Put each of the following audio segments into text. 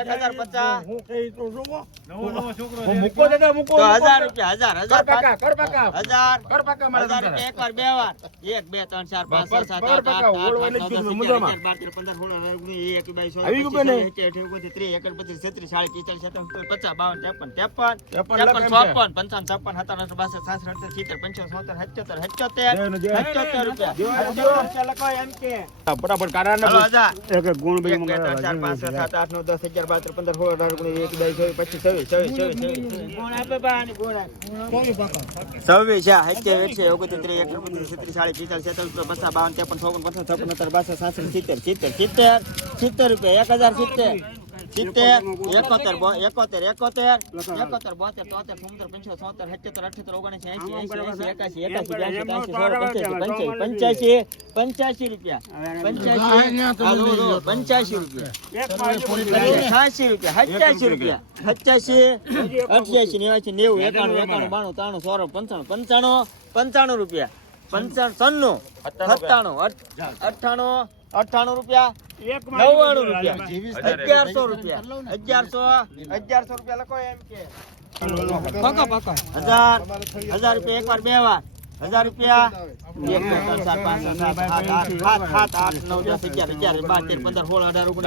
એક હજાર પચાસ હું કહી તો જોવો. નવો નવો છોકરો. મૂકો દાદા, મૂકો, તો મૂકો. હજાર રૂપિયા હજાર કર હજાર પાકા, કર પાકા. હજાર કર પાકા મારા. રૂપિયા એક વાર બે વાર એક બે ત્રણ ચાર પાંચ છ બરાબર, સાત બરાબર, આઠ આઠ કાકા, આઠ ઓળવાને આઠ જ નવ દસ કીધું, અગિયાર મજામાં. અગિયાર બાર તેર પંદર સોળ અઢાર ઓગણીસ એક બાવીસ આવી ગયું બેને? ત્રીસ એકડ પચીસ છત્રીસ સાડી પિસ્તાલીસ સત્તાવન પચાસ બાવન ત્રેપન ત્રેપન ત્રેપન ત્રેપન લાખ એમ છે. ચોપન પંચાવન છપ્પન સત્તાવન બાસઠ સાસઠ અડસઠ સિત્તેર પંચોતેર સોતેર સત્યોતેર સત્યોતેર દેવાનો, દેવાનો. સત્યોતેર રૂપિયા દેવાનો, દેવાનો. રૂપિયા લખો એમ કે ફટાફટ એક ગુણ ભાઈ અગિયાર બાર પંદર સોળ અઢાર ઓગણીસ એક બાવીસ ચોવીસ પચીસ છવ્વીસ છવ્વીસ છવ્વીસ છે સત્યાવીસ એકસો ઓગણત્રીસ એક ઓગણત્રીસ છત્રીસ સાડી પિસ્તાલીસ છેતાલીસ બસો બાવન ત્રેપન ચોપન પચાસ છપ્પન સત્તર બાસઠ સાસઠ સિત્તેર સિત્તેર સિત્તેર સિત્તેર રૂપિયા એક હજાર સિત્તેર. સિત્તેર એકોતેર એકોતેર એકોતેર એકોતેર બોતેર તોતેર ચુમ્મોતેર પંચોતેર સોતેર સત્યોતેર અઠ્યોતેર ઓગણસી એસી એસી એસી એકાસી એકાસી બ્યાસી ત્યાસી સોળ પંચ્યાસી પંચ્યાસી પંચ્યાસી રૂપિયા. પંચ્યાસી પંચ્યાસી રૂપિયા. છ્યાસી રૂપિયા સત્યાસી રૂપિયા. સત્યાસી અઠ્યાસી નેવાસી નેવું એકાણું એકાણું બાણું ત્રાણું સોરો પંચાણું પંચાણું પંચાણું રૂપિયા. પંચાણું સન્નું સત્તાણું અઠ- અઠ્ઠાણું અઠ્ઠાણું રૂપિયા નવ્વાણું રૂપિયા. અગિયારસો રૂપિયા. અગિયારસો અગિયારસો રૂપિયા લખો એમ કે. હજાર હજાર રૂપિયા એક વાર બે વાર. હજાર રૂપિયા? એક ત્રણ ચાર પાંચ છ સાત આઠ આઠ સાત સાત આઠ નવ દસ અગિયાર અગિયાર બાર તેર પંદર સોળ અઢાર ઓગણીસ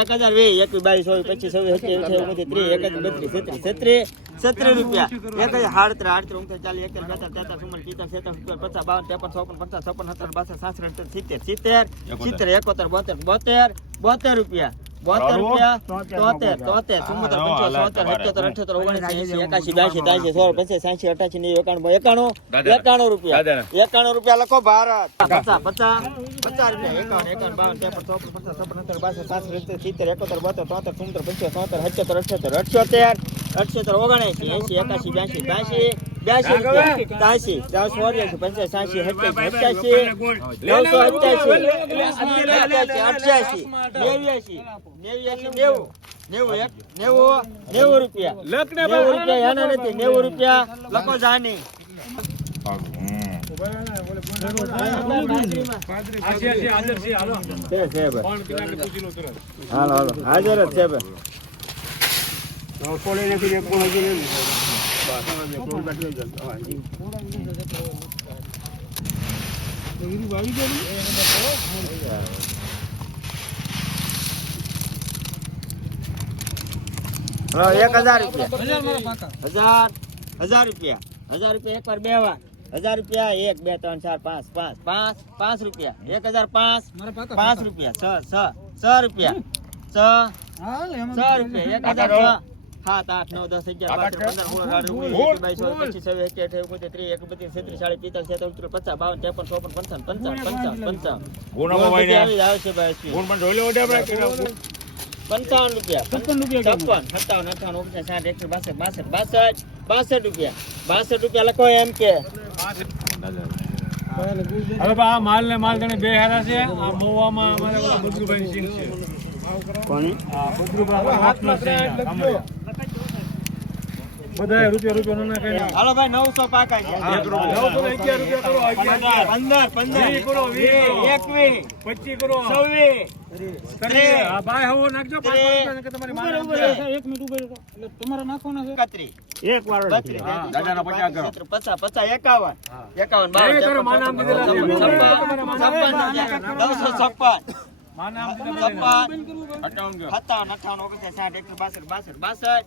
એક હજાર વીસ એકવીસ બાવીસ ચોવીસ પચીસ છવ્વીસ સત્યાવીસ અઠ્યાવીસ ઓગણત્રીસ ત્રીસ એકત્રીસ બત્રીસ છત્રીસ છત્રીસ રૂપિયા. એક હજાર હાડત્રા આડત્રીસ ઓગણત્રીસ ચાલીસ એકત્રીસ બેતાલીસ તેતાલીસ ચુમ્માલીસ છેતાલીસ સિત્તેર પચાસ બાવન ત્રેપન ચોપન પચાસ છપ્પન સત્તર બાસઠ સાસઠ સિત્તેર સિત્તેર સિત્તેર એકોતેર બોતેર બોતેર બોતેર રૂપિયા. બોતેર રૂપિયા તોતેર તોતેર ચુમ્મોતેર પંચોતેર અઠ્યોતેર અઠ્યોતર ઓગણીસ એસી એકાસી બ્યાસી ત્યાસી સો પચીસ સાસી અઠાસી નેવું એકાણું એકાણું એકાણું રૂપિયા એકાણું રૂપિયા લખો ભારત. પચાસ પચાસ પચાસ રૂપિયા એકાવન એકાવન બાવન ત્રેપન ચોપન પચાસ છપ્પન સત્તર બાસઠ સાસઠ સિત્તેર સિત્તેર એકોતેર બોતેર તોતેર ચુમ્મોતેર પંચોતેર સોતેર અઠ્યોતર અઠ્યોતર અઠ્યોતેર અઠ્યોતર ઓગણએસી એસી એકાસી બ્યાસી બ્યાસી બ્યાસી ત્યાસી ચારસો અઠ્યાસી પંચાસી સાસી અઠ્યાસી નવસો અઠ્યાસી અઠ્યાસી નેવ્યાસી નેવ્યાસી નેવું નેવું એક નેવું નેવું રૂપિયા નેવું રૂપિયા એના નથી નેવું રૂપિયા લખો જાની હાલો. હાલો હાલો હાજર જ છે એક હજાર રૂપિયા. હજાર હજાર રૂપિયા. હજાર રૂપિયા એક વાર બે વાર. હજાર રૂપિયા એક બે ત્રણ ચાર પાંચ પાંચ. પાંચ પાંચ રૂપિયા. એક હજાર પાંચ. પાંચ રૂપિયા. છ છ છ રૂપિયા. છ છ રૂપિયા. એક હજાર સાત આઠ નવ દસ અગિયાર પંદર સોળ બાવીસ પચીસ છવ્વીસ સત્યાવીસ અઠ્યાવીસ ઓગણત્રીસ ત્રીસ એકત્રીસ છત્રીસ સાડી પિસ્તાલીસ છેતાલીસ ઉત્તર પચાસ બાવન ત્રેપન ચોપન પંચાવન પંચાવન પંચાવન પંચાવન. ગુણ આમાં ભાઈને. આવી આવે છે ભાઈ ગુણ પણ ઢોલે ઓઢે આપણે. પંચાવન રૂપિયા છપ્પન સત્તાવન અઠાવન ઓગણસાઠ સાઠ એકસો બાસઠ બાસઠ બાસઠ બાસઠ રૂપિયા. બાસઠ રૂપિયા લખો એમ કે. હવે આ માલ ને માલ તને બે હારા છે આ મહુવામાં અમારે છે. બુદ્રુભાઈ હાથમાં છે બધાએ રૂપિયા રૂપિયા નો ને. હાલો ભાઈ નવસો પાકા નવસો ને અગિયાર રૂપિયા કરો અગિયાર પંદર પંદર કરો, વીસ એકવીસ. પચીસ કરો. છવ્વીસ. છપ્પન અઠાવન અઠાવન ઓગણસાઠ એકસો બાસઠ બાસઠ પાંચ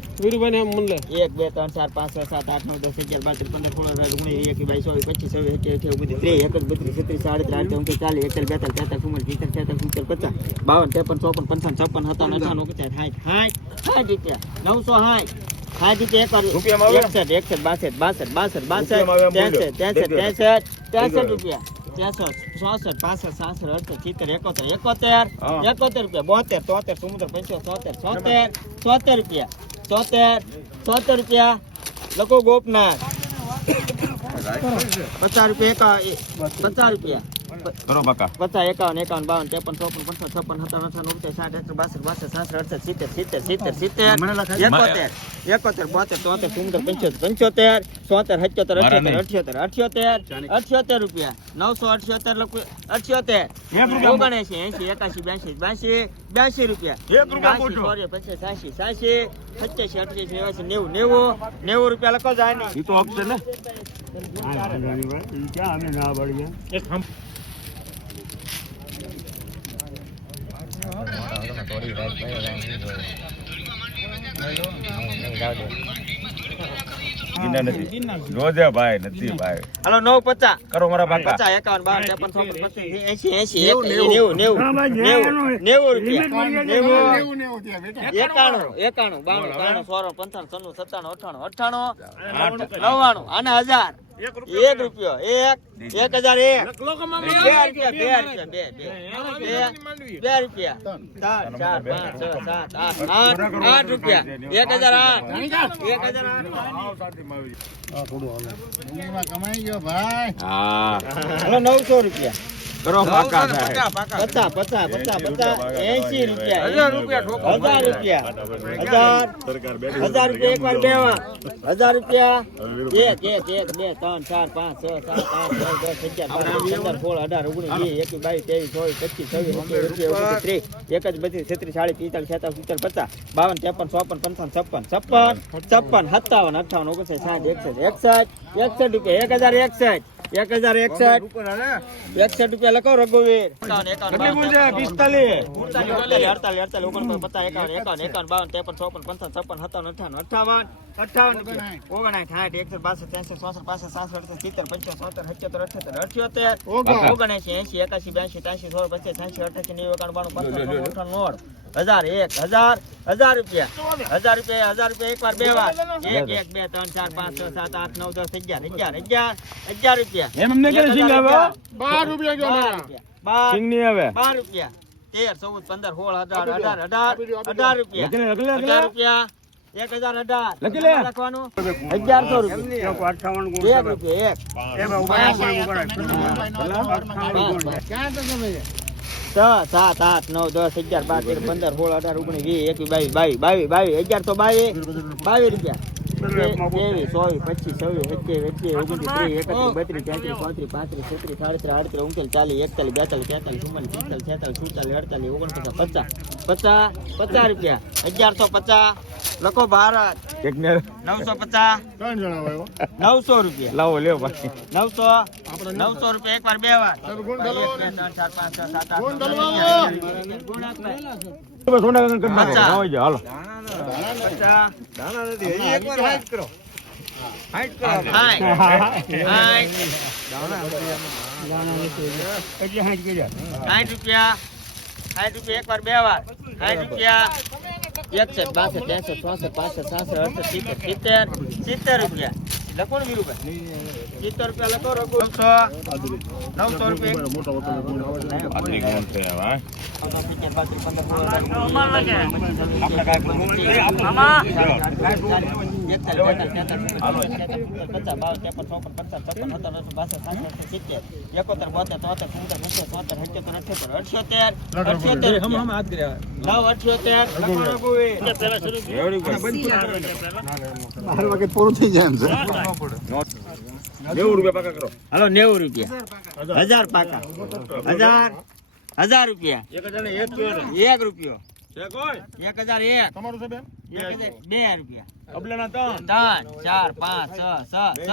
નાખજો. એક વાર જ બત્રીસ હા, દાદાના પચાસ કરો. તેત્રીસ, પચાસ પચાસ એકાવન એકાવન બે બાવન કરો, ત્રેપન, માના ચોપન, દીધેલા છે. છપ્પન, છપ્પન, નવસો છપ્પન માના આપી દે છપ્પન સત્તાવન અઠાવન ઓગણસાઠ સાઠ એકસો બાસઠ બાસઠ બાસઠ બાસઠ ત્રેસઠ ચોસઠ પાસઠ સાસઠ અડસઠ સિત્તેર પંચોતેર સોતેર સત્યોતેર સત્યોતેર સત્યોતેર બેની કેટલી લે છે? મારું હું લેતો નહીં. તાશી તાશી રૂપિયા તાશી નવસો તાશી ચોર્યાસી, પંચ્યાસી નેવું રૂપિયાના. એકાણું રૂપિયા એકાણું એકાણું રૂપિયા એકાણું એકાણું રૂપિયા એ ધંધો કરો એવો. નવસો વીરુભાઈને એમ મન લે. એક બે ત્રણ ચાર પાંચ છ સાત આઠ નવ દસ અગિયાર બાર તેર પંદર સોળ અઢાર ઓગણીસ એકવીસ બાવીસ ચોવીસ પચીસ છવ્વીસ સત્યાવીસ અઠ્યાવીસ ઓગણત્રીસ ત્રીસ એકત્રીસ બત્રીસ છત્રીસ સાડત્રીસ આડત્રીસ ઓગણત્રીસ ચાલીસ એકતાલીસ બેતાલીસ તેતાલીસ ચુમ્માલીસ પિસ્તાલીસ છેતાલીસ સિત્તેર પચાસ બાવન ત્રેપન ચોપન પંચાવન છપ્પન સત્તાવન અઠાવન ઓગણચાલીસ સાઠ સાઠ સાઠ રૂપિયા નવસો સાઠ સાઠ રૂપિયા એક વાર રૂપિયામાં આવે? એકસઠ એકસઠ બાસઠ બાસઠ બાસઠ બાસઠ રૂપિયામાં આવે એમ બોલો. ત્રેસઠ ત્રેસઠ દેજો. ત્રેસઠ ત્રેસઠ રૂપિયા ત્રેસઠ ચોસઠ પાસઠ સાસઠ અડસઠ સિત્તેર એકોતેર એકોતેર હા. એકોતેર રૂપિયા બોતેર તોતેર ચુમ્મોતેર પંચોતેર સોતેર સોતેર સોતેર રૂપિયા તોતેર તોતેર રૂપિયા. લખો ગોપનાથ. પચાસ રૂપિયા પચાસ રૂપિયા. કરો બકા. પચાસ એકાવન એકાવન બાવન ત્રેપન ચોપન પંચાવન છપ્પન સત્તાવન અઠાવન ઓગણસાઠ સાઠ એકસો બાસઠ બાસઠ સાસઠ અડસઠ સિત્તેર સિત્તેર સિત્તેર સિત્તેર એકોતેર એકોતેર બોતેર તોતેર ચુમ્મોતેર પંચોતેર પંચોતેર સોતેર સત્યોતેર અઠ્યોતેર અઠ્યોતેર અઠ્યોતેર અઠ્યોતેર રૂપિયા. નવસો અઠ્યોતેર લખું અઠ્યોતેર. ઓગણએસી એસી એકાશી બ્યાસી બ્યાસી બ્યાસી રૂપિયા. સોરી, પચાસ સાસી સાસી સત્યાસી અઠ્યાસી નેવાસી નેવું નેવું નેવું રૂપિયા લખો જાય ને ઈ તો હક છે ને? ગિના જોજે પચાસ કરો મારા પચાસ એકાવન બાવન ત્રેપન ચોપન એસી એસી નેવું નેવું નેવું નેવું રૂપિયા એકાણું એકાણું બાણું સોળ પંચાણું છન્નું સત્તાણું અઠાણું અઠાણું નવ્વાણું અને હજાર એક રૂપિયો એક એક હજાર એક. બે રૂપિયા બે રૂપિયા બે બે. બે બે રૂપિયા. ત્રણ. ચાર પાંચ છ સાત આઠ આઠ આઠ રૂપિયા. એક હજાર આઠ. એક હજાર આઠ. હા. નવસો રૂપિયા. કરો પાકા થાય. પચા પચા પચા પચા એસી રૂપિયા હજાર રૂપિયા હજાર રૂપિયા. હજાર. હજાર. રૂપિયા એક વાર બેવા. હજાર રૂપિયા. એક એક એક બે ત્રણ ચાર પાંચ છ સાત આઠ નવ દસ અગિયાર બાર પંદર સોળ અઢાર ઓગણીસ વીસ એકવીસ બાવીસ ત્રેવીસ ચોવીસ પચીસ છવ્વીસ સત્યાવીસ અઠ્યાવીસ ઓગણત્રીસ એક જ બત્રીસ છત્રીસ ચાળીસ પિસ્તાલીસ છેતાલીસ સિત્તેર પચાસ. બાવન ત્રેપન ચોપન પંચાવન છપ્પન. છપ્પન છપ્પન સત્તાવન અઠાવન ઓગણસાઠ સાઠ એકસઠ એકસઠ એકસઠ રૂપિયા. એક હજાર એકસઠ. એક હજાર એકસઠ. એકસઠ રૂપિયા લખો રઘુવીર. પિસ્તાલીસ. અડતાલીસ. અડતાલીસ ઓગણપચાસ પચાસ એકાવન એકાવન એકાવન બાવન ત્રેપન ચોપન પંચાવન છપ્પન સત્તાવન અઠાવન અઠાવન અઠાવન રૂપિયા. સાઠ એકસઠ બાસઠ ત્રેસઠ ચોસઠ પાસઠ સાસઠ અડસઠ સિત્તેર પંચાવન સોતેર સત્યોતેર અઠ્યોતેર અઠ્યોતેર. ઓગણએસી એસી એકાસી બ્યાસી ત્યાસી સોળ પચીસ છ્યાસી અઠ્યાસી નેવું એકાણું બાણું પંચાવન અઠાવન હજાર એક હજાર. હજાર રૂપિયા. હજાર રૂપિયા હજાર રૂપિયા એક વાર. બે વાર. એક એક બે ત્રણ ચાર પાંચ છ સાત આઠ નવ દસ અગિયાર અગિયાર અગિયાર અગિયાર રૂપિયા. એમ એમને ક્યારે સિંગ આવે? બાર રૂપિયા બાર સિંગ નહીં આવે? બાર રૂપિયા. તેર ચૌદ પંદર સોળ અઢાર અઢાર અઢાર અઢાર રૂપિયા. અઢાર રૂપિયા. એક હજાર અઢાર. લખવાનું? અગિયારસો રૂપિયા. એક રૂપિયા એક. છ સાત આઠ નવ દસ અગિયાર બાર તેર પંદર સોળ અઢાર ઓગણીસ વીસ એકવીસ બાવીસ બાવીસ બાવીસ બાવીસ અગિયારસો બાવીસ બાવીસ રૂપિયા ત્રેવીસ ચોવીસ પચીસ છવ્વીસ સત્યાવીસ અઠ્યાવીસ ઓગણત્રીસ ત્રીસ એકત્રીસ બત્રીસ તેત્રીસ ચોત્રીસ પાંત્રીસ છત્રીસ સાડત્રીસ આડત્રીસ ઓગણચાલીસ ચાલીસ એકતાલીસ બેતાલીસ તેતાલીસ ચુમ્માલીસ પચાસ પચાસ પચાસ રૂપિયા. અગિયારસો પચાસ લખો ભારત. નવસો પચાસ નવસો રૂપિયા. લાવો લ્યો ભાઈ. નવસો નવસો. રૂપિયા એક વાર. બે વાર. સાઠ રૂપિયા. સાઠ રૂપિયા એક વાર બે વાર. સાઠ રૂપિયા એકસઠ બાસઠ ત્રેસઠ ચોસઠ પાસઠ સાસઠ અડસઠ સિત્તેર સિત્તેર સિત્તેર રૂપિયા. લખો ને વીરુભાઈ સિત્તેર રૂપિયા લખો રઘુ. નવસો નવસો રૂપિયા પાતળી ગુણ છે હવે, હા. નેવું રૂપિયા. પાકા કરો હલો નેવું રૂપિયા હજાર પાકા હજાર હજાર રૂપિયા. એક રૂપિયો એક હજાર એક. એક હજાર બે રૂપિયા. અબલાના ત્રણ. ત્રણ ચાર પાંચ છ છ છ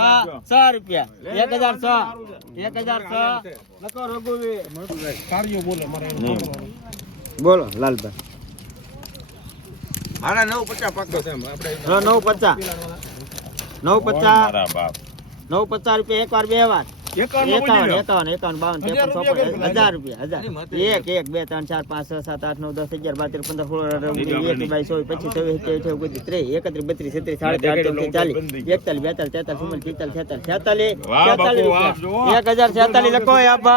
છ રૂપિયા. એક હજાર છ. એક હજાર છ. લખો રઘુવીર. બોલો લાલભાઈ. મારા નવ પચાસ પાકો છે નવ પચાસ. નવ પચાસ. નવ પચાસ રૂપિયા એક વાર બે વાર. એકાવન એકાવન એકાવન બાવન ત્રેપન ચોપન હજાર રૂપિયા હજાર. એક એક બે ત્રણ ચાર પાંચ છ સાત આઠ નવ દસ અગિયાર બાર તેર પંદર સોળ એક એકવીસ બાવીસ ચોવીસ પચીસ અઠ્યાવીસ ત્રીસ એકત્રીસ બત્રીસ છત્રીસ સાડત્રીસ આડત્રીસ ચાલીસ એકતાલીસ બેતાલીસ તેતાલીસ ચુમ્માલીસ પિસ્તાલીસ છેતાલીસ છેતાલીસ છેતાલીસ એક હજાર છેતાલીસ લખો આભાર